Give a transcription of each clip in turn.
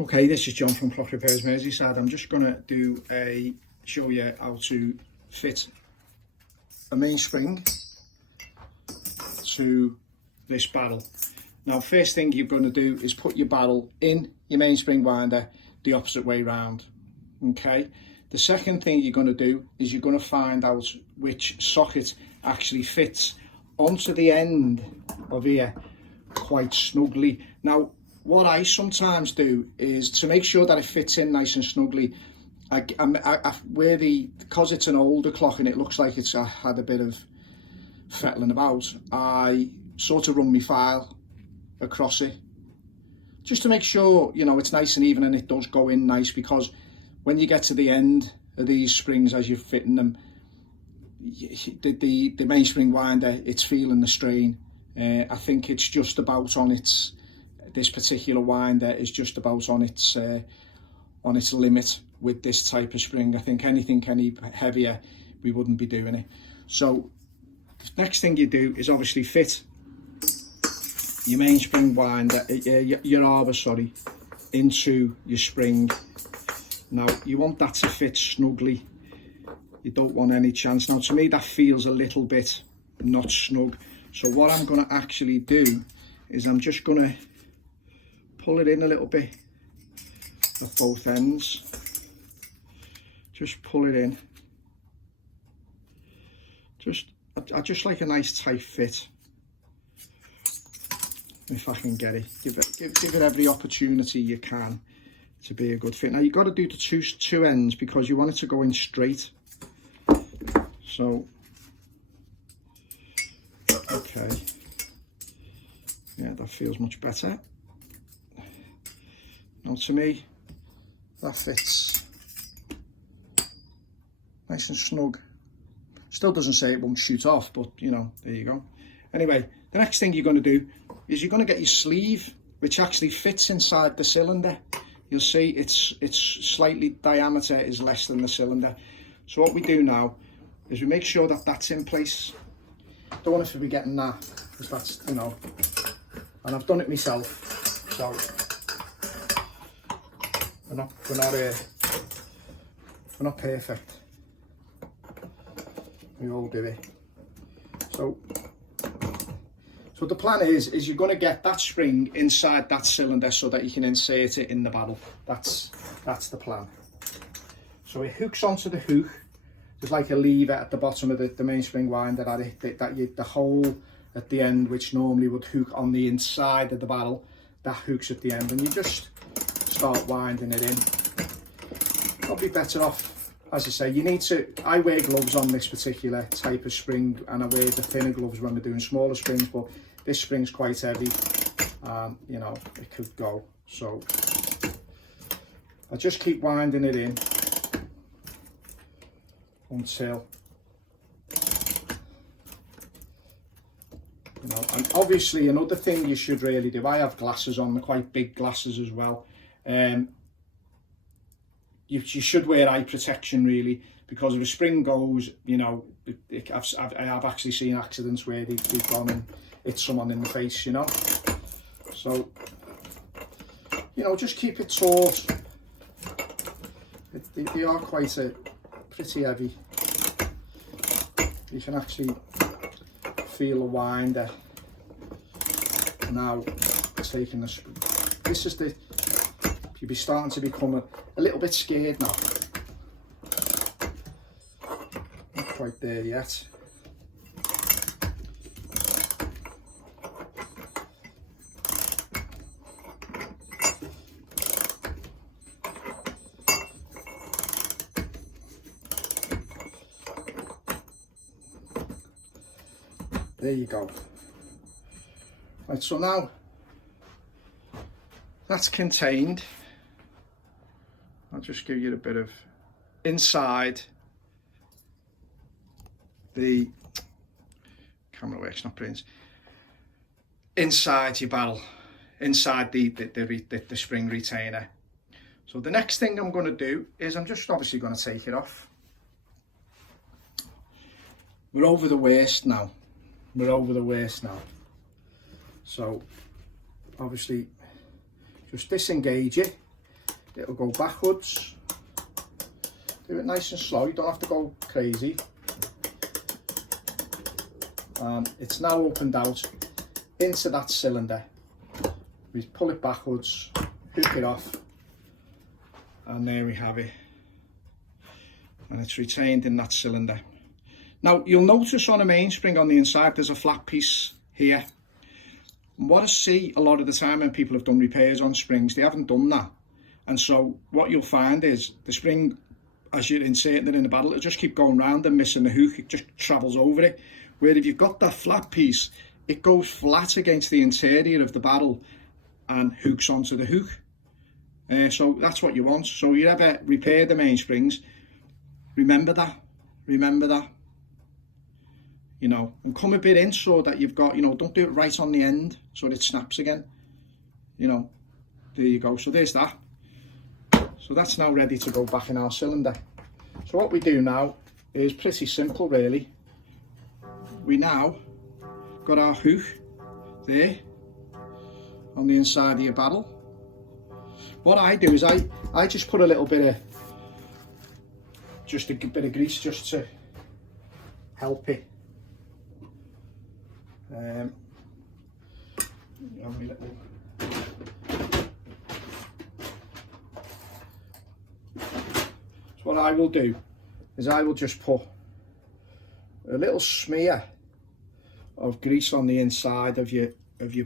Okay, this is John from Clock Repairs Merseyside. I'm just going to show you how to fit a mainspring to this barrel. Now, first thing you're going to do is put your barrel in your mainspring winder the opposite way round. Okay. The second thing you're going to do is you're going to find out which socket actually fits onto the end of here quite snugly. Now, what I sometimes do is to make sure that it fits in nice and snugly, because it's an older clock and it looks like it's had a bit of fettling about, I sort of run my file across it just to make sure, you know, it's nice and even and it does go in nice, because when you get to the end of these springs as you're fitting them, the mainspring winder, it's feeling the strain. I think it's just about on its, this particular winder is just about on its limit with this type of spring. I think anything any heavier, we wouldn't be doing it. So the next thing you do is obviously fit your mainspring winder, your arbor, sorry, into your spring. Now you want that to fit snugly. You don't want any chance. Now to me that feels a little bit not snug. So what I'm going to actually do is I'm just going to pull it in a little bit at both ends. Just pull it in. I just like a nice tight fit. If I can get it, give it every opportunity you can to be a good fit. Now you've got to do the two ends because you want it to go in straight. So, okay, yeah, that feels much better. Now to me, that fits nice and snug. Still doesn't say it won't shoot off, but you know, there you go. Anyway, the next thing you're going to do is you're going to get your sleeve, which actually fits inside the cylinder. You'll see it's slightly diameter is less than the cylinder. So what we do now is we make sure that that's in place. Don't want us to be getting that, because that's, you know, and I've done it myself, so we're not perfect. We all do it. So the plan is you're going to get that spring inside that cylinder so that you can insert it in the barrel. That's the plan. So it hooks onto the hook. There's like a lever at the bottom of the mainspring winder the hole at the end, which normally would hook on the inside of the barrel, that hooks at the end, and you just start winding it in. Probably better off, as I say, you need to, I wear gloves on this particular type of spring, and I wear the thinner gloves when we're doing smaller springs, but this spring's quite heavy, you know, it could go. So I just keep winding it in until, you know, and obviously another thing you should really do, I have glasses on, they're quite big glasses as well. You should wear eye protection really, because if a spring goes, you know, I have actually seen accidents where they've gone and hit someone in the face, you know. So, you know, just keep it taut. They are pretty heavy. You can actually feel the winder now taking the spring. This is the, you'll be starting to become a little bit scared now. Not quite there yet. There you go. Right, so now that's contained. I'll just give you a bit of inside the camera works, not brilliant. Inside your barrel, inside the spring retainer. So the next thing I'm going to do is I'm just obviously going to take it off. We're over the waist now. We're over the waist now. So obviously just disengage it. it'll go backwards. Do it nice and slow, you don't have to go crazy. And it's now opened out into that cylinder. We pull it backwards, hook it off, and there we have it. And it's retained in that cylinder. Now you'll notice on a mainspring on the inside there's a flat piece here. And what I see a lot of the time when people have done repairs on springs, they haven't done that. And so what you'll find is the spring, as you're inserting it in the battle, it'll just keep going round and missing the hook. It just travels over it. Where if you've got that flat piece, it goes flat against the interior of the barrel and hooks onto the hook. So that's what you want. So you ever repair the mainsprings, remember that. You know, and come a bit in so that you've got, you know, don't do it right on the end so that it snaps again. You know, there you go. So there's that. So that's now ready to go back in our cylinder. So what we do now is pretty simple really. We now got our hook there on the inside of your barrel. What I do is I just put a little bit of, just a bit of grease just to help it. So what I will do is I will just put a little smear of grease on the inside of your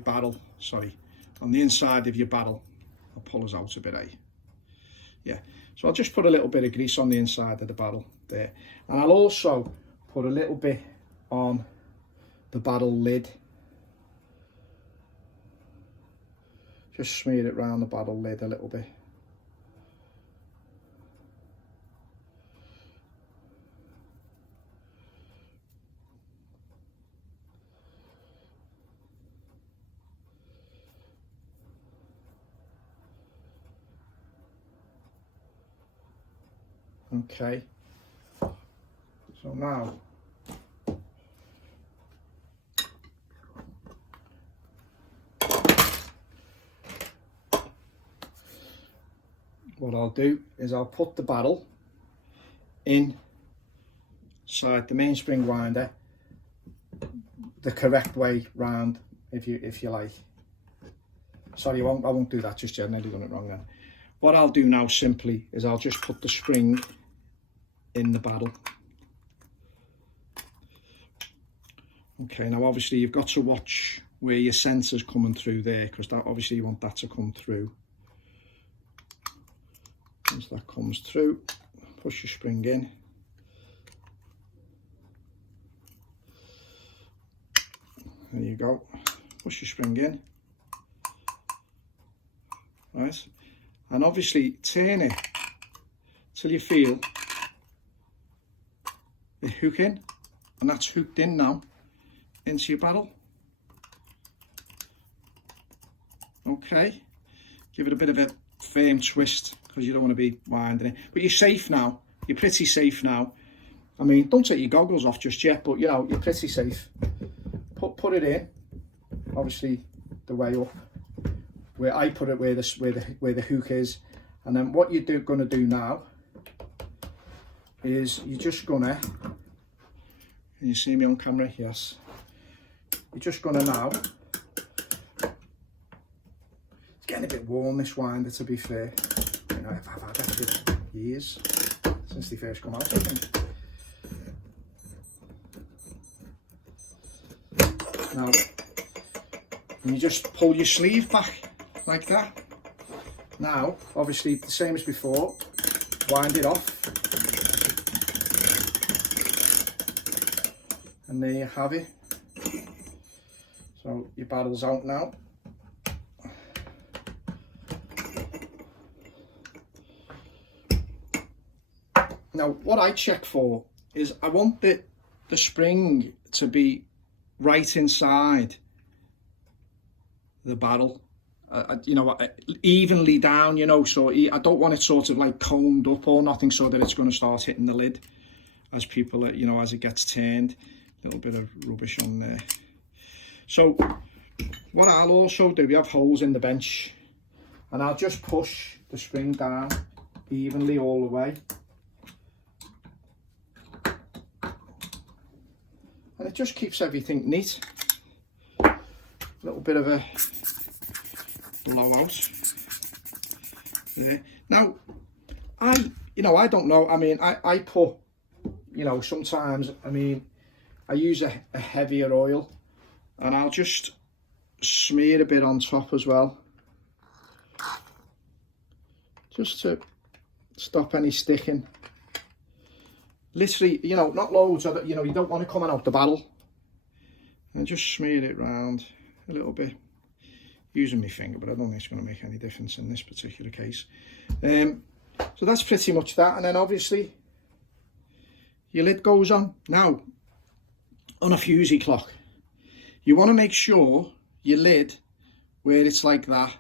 barrel. Sorry, on the inside of your barrel. I'll pull us out a bit, yeah. So I'll just put a little bit of grease on the inside of the barrel there, and I'll also put a little bit on the barrel lid. Just smear it around the barrel lid a little bit. Okay, so now what I'll do is I'll put the barrel inside the mainspring winder the correct way round, if you like. Sorry, I won't do that just yet. I nearly done it wrong then. What I'll do now simply is I'll just put the spring in the barrel. Okay, now obviously you've got to watch where your sensor's coming through there, because that obviously you want that to come through. Once that comes through, push your spring in. There you go. Push your spring in. Right, and obviously turn it till you feel the hook in, and that's hooked in now into your barrel. Okay, give it a bit of a firm twist because you don't want to be winding it, but you're safe now. You're pretty safe now. I mean, don't take your goggles off just yet, but you know, you're pretty safe. Put it in, obviously the way up. Where I put it where the hook is, and then what you're going to do now is you're just gonna, can you see me on camera? Yes. You're just gonna now, it's getting a bit warm, this winder, to be fair. You know, I've had it for years, since they first come out, I think. Now, and you just pull your sleeve back like that. Now, obviously the same as before, wind it off. And there you have it. So your barrel's out now. Now, what I check for is I want the spring to be right inside the barrel. You know, evenly down, you know, so I don't want it sort of like combed up or nothing, so that it's going to start hitting the lid as people, you know, as it gets turned. A little bit of rubbish on there. So what I'll also do, we have holes in the bench, and I'll just push the spring down evenly all the way. And it just keeps everything neat. A little bit of a blowout there. Now, I don't know. I mean, I put, sometimes, I use a heavier oil, and I'll just smear a bit on top as well, just to stop any sticking. Literally, not loads of it, you don't want it coming out the barrel. And just smear it round a little bit, using my finger, but I don't think it's going to make any difference in this particular case. So that's pretty much that. And then obviously your lid goes on. Now, on a fusee clock, you want to make sure your lid, where it's like that,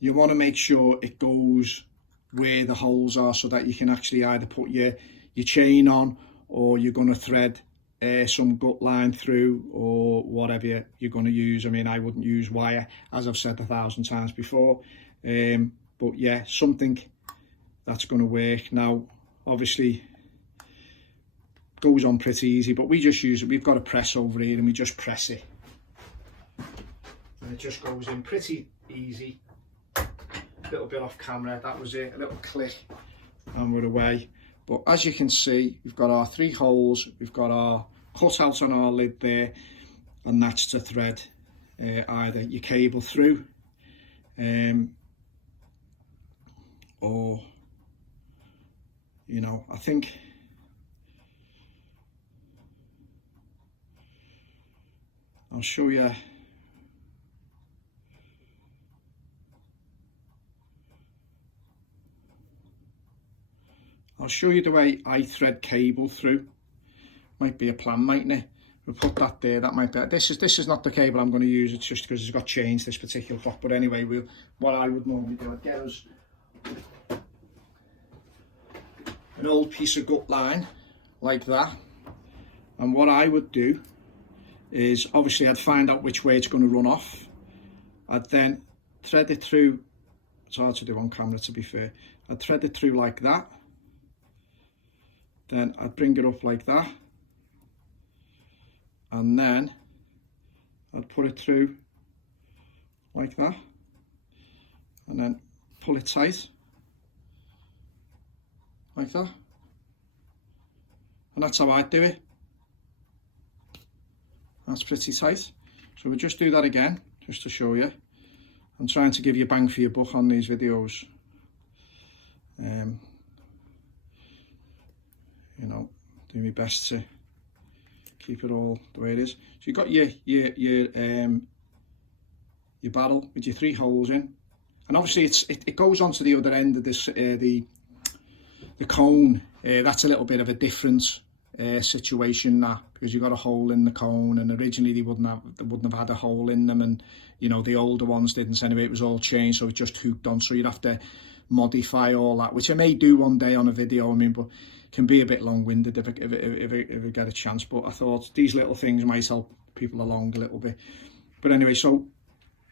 you want to make sure it goes where the holes are, so that you can actually either put your chain on, or you're going to thread some gut line through, or whatever you're going to use. I mean, I wouldn't use wire, as I've said 1,000 times before, but yeah, something that's going to work. Now, obviously, goes on pretty easy, but we just use it. We've got a press over here, and we just press it, and it just goes in pretty easy. A little bit off camera, that was it, a little click, and we're away. But as you can see, we've got our 3 holes, we've got our cutout on our lid there, and that's to thread either your cable through, or, I think I'll show you. I'll show you the way I thread cable through. Might be a plan, mightn't it? We'll put that there. That might be. This is not the cable I'm going to use. It's just because it's got chains, this particular clock. But anyway, what I would normally do, I'd get us an old piece of gut line like that, and what I would do is, obviously, I'd find out which way it's going to run off. I'd then thread it through. It's hard to do on camera, to be fair. I'd thread it through like that. Then I'd bring it up like that, and then I'd put it through like that, and then pull it tight like that, and that's how I'd do it. That's pretty tight. So we'll just do that again, just to show you. I'm trying to give you bang for your buck on these videos. Do my best to keep it all the way it is. So you've got your barrel with your 3 holes in, and obviously it goes on to the other end of this the cone. That's a little bit of a different situation, that, because you've got a hole in the cone, and originally they wouldn't have had a hole in them, and the older ones didn't anyway. It was all changed, so it just hooked on. So you'd have to modify all that, which I may do one day on a video. But can be a bit long-winded if I get a chance. But I thought these little things might help people along a little bit. But anyway, so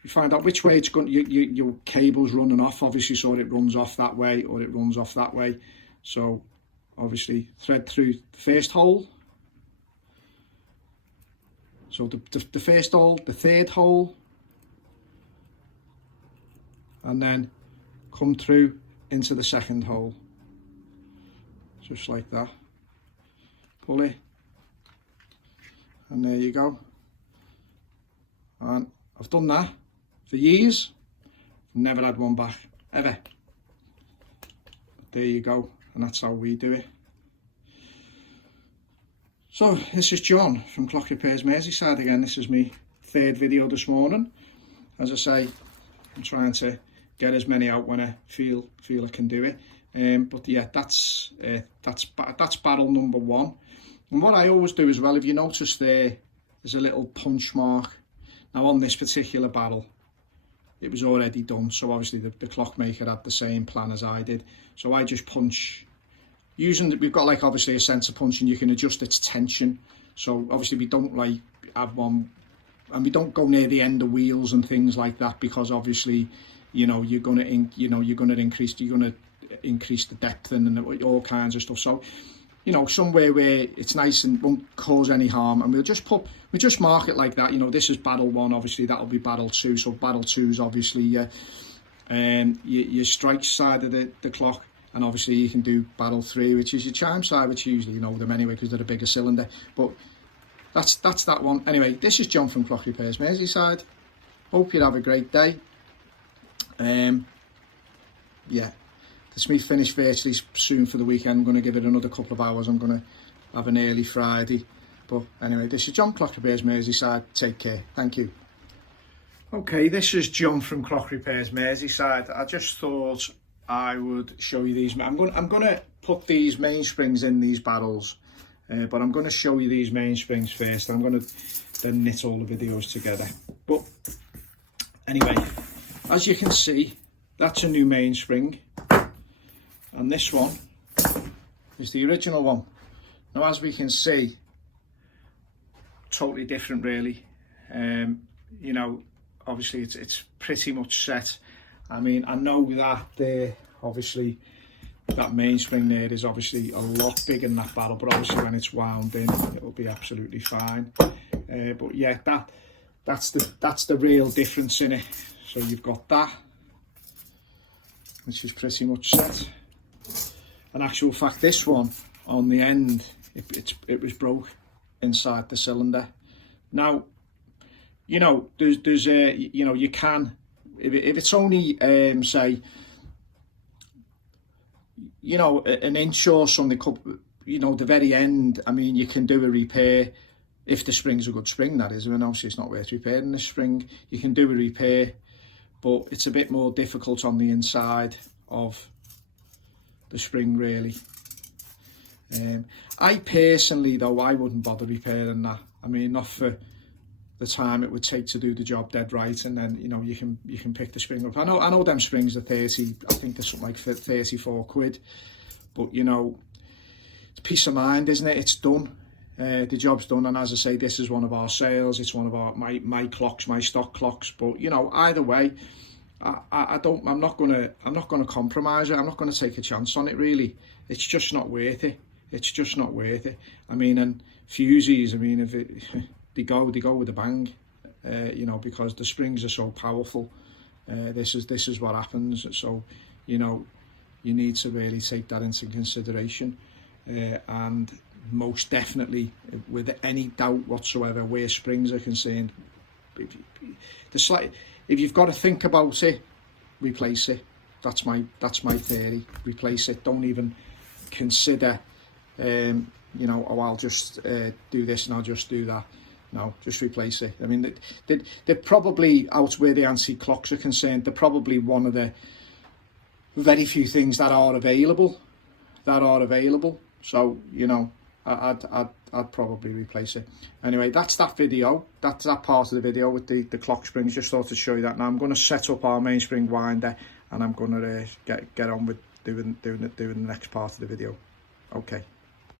you find out which way it's going. Your cable's running off, obviously, so it runs off that way or it runs off that way. So obviously thread through the first hole. So the first hole, the third hole, and then come through into the second hole, just like that. Pull it, and there you go. And I've done that for years, never had one back, ever. But there you go, and that's how we do it. So this is John from Clock Repairs Merseyside again. This is my 3rd video this morning. As I say, I'm trying to get as many out when I feel I can do it. But yeah, that's barrel number 1. And what I always do as well, if you notice there's a little punch mark. Now on this particular barrel, it was already done, so obviously the clockmaker had the same plan as I did. So I just punch, we've got like obviously a sensor punch, and you can adjust its tension. So obviously we don't like have one, and we don't go near the end of wheels and things like that, because obviously you know, you're going to increase the depth and all kinds of stuff. So, you know, somewhere where it's nice and won't cause any harm, and we just mark it like that. You know, this is barrel 1, obviously that'll be barrel 2. So barrel 2 is obviously your strike side of the clock, and obviously you can do barrel 3, which is your chime side, which usually you know them anyway because they're a bigger cylinder. But that's that one. Anyway, this is John from Clock Repairs Merseyside. Hope you have a great day. Yeah, it's me finished virtually soon for the weekend. I'm going to give it another couple of hours. I'm going to have an early Friday. But anyway, this is John, Clock Repairs Merseyside. Take care. Thank you. Okay, this is John from Clock Repairs Merseyside. I just thought I would show you these. I'm going to put these mainsprings in these barrels, but I'm going to show you these mainsprings first. I'm going to then knit all the videos together. But anyway, as you can see, that's a new mainspring, and this one is the original one. Now, as we can see, totally different really. You know, obviously it's pretty much set. I mean, I know that obviously that mainspring there is obviously a lot bigger than that barrel, but obviously when it's wound in, it'll be absolutely fine. But yeah, that's the real difference in it. So you've got that, which is pretty much set. In actual fact, this one on the end, it was broke inside the cylinder. Now, you know, there's you know, you can, if it's only say, you know, an inch or something, you know, the very end, I mean, you can do a repair if the spring's a good spring, that is. I mean, obviously it's not worth repairing the spring. You can do a repair, but it's a bit more difficult on the inside of the spring really. I personally though, I wouldn't bother repairing that. I mean, not for the time it would take to do the job dead right, and then, you know, you can pick the spring up. I know them springs are 30, I think there's something like 34 quid, but you know, it's peace of mind, isn't it? It's done. The job's done, and as I say, this is one of our sales. It's one of our my clocks, my stock clocks. But you know, either way, I'm not gonna compromise it. I'm not gonna take a chance on it. Really, it's just not worth it. It's just not worth it. I mean, and fusees, I mean, if they go with a bang, you know, because the springs are so powerful. This is what happens. So, you know, you need to really take that into consideration, and most definitely, with any doubt whatsoever where springs are concerned, if you've got to think about it, replace it. That's my theory. Replace it. Don't even consider, you know, oh, I'll just do this and I'll just do that. No, just replace it. I mean, they're probably, out where the antique clocks are concerned, they're probably one of the very few things that are available. So, you know, I'd probably replace it. Anyway, that's that video. That's that part of the video with the clock springs. Just thought to show you that. Now I'm going to set up our mainspring winder, and I'm going to get on with doing the next part of the video. Okay.